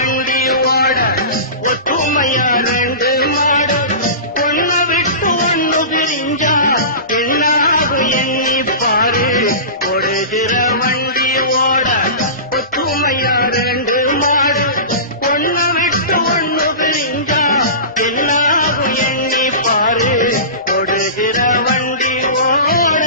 வண்டி ஓட ஒத்துமையா ரெண்டு மாடு ஒன்ன விட்டு ஒண்ணு பிரிஞ்சா என்னாகு எண்ணி பாரு ஓடுகிற வண்டி ஓட ஒத்துமையா ரெண்டு மாடு ஒன்ன விட்டு ஒண்ணு பிரிஞ்சா என்னாகு எண்ணி பாரு ஓடுகிற வண்டி ஓட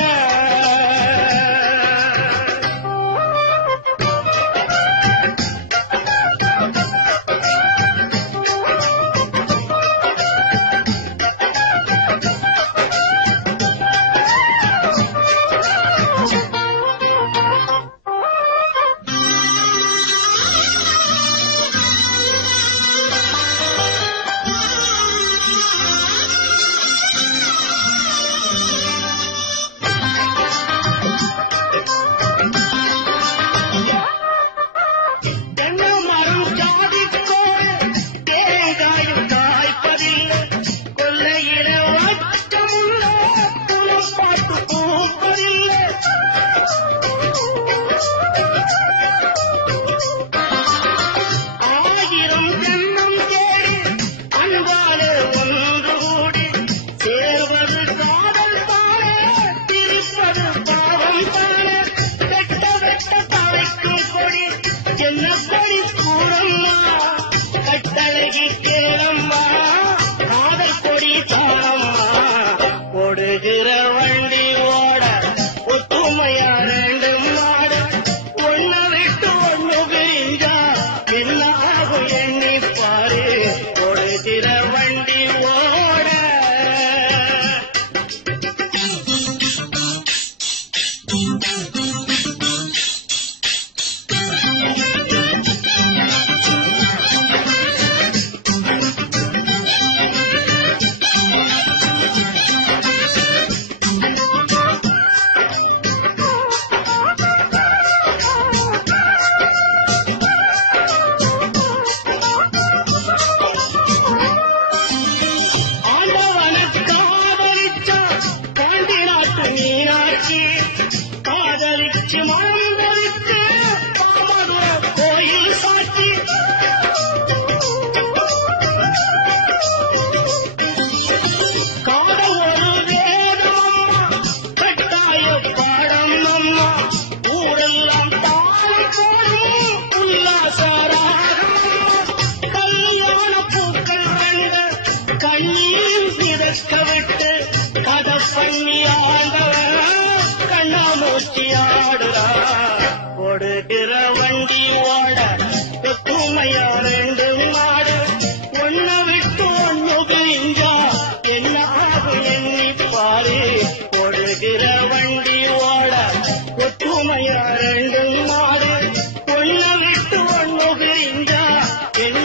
கட்டழகி கேளம்மா காதல் கொடி தானம்மா ஓடுகிற வண்டி ஓட ஒத்துமையா ரெண்டு மாடு ஒன்ன விட்டு ஒண்ணு பிரிஞ்சா என்ன ஆகும் எண்ணி பாரு ஓடுகிற வண்டி ஓட காதலிச்சு மாந்தரித்து பாமதுர கோயில் சாட்சி காதல் ஒரு வேதமம்மா கட்டாய பாடம் அம்மா ஊரெல்லாம் தாய் போடும் உல்லாசராகம்மா கல்யாண பூக்கள் கண்ட கண்ணீர் மிதக்க விட்டு கதை பண்ணி ஆண்டவன் கண்ணாமூச்சியாடுறா ஓடுகிற வண்டி ஓட ஒத்துமையா ரெண்டு மாடு ஒன்ன விட்டு ஒண்ணு பிரிஞ்சா என்ன ஆகும் எண்ணி பாரு ஓடுகிற வண்டி ஓட ஒத்துமையா ரெண்டு மாடு ஒன்ன விட்டு ஒண்ணு பிரிஞ்சா என்ன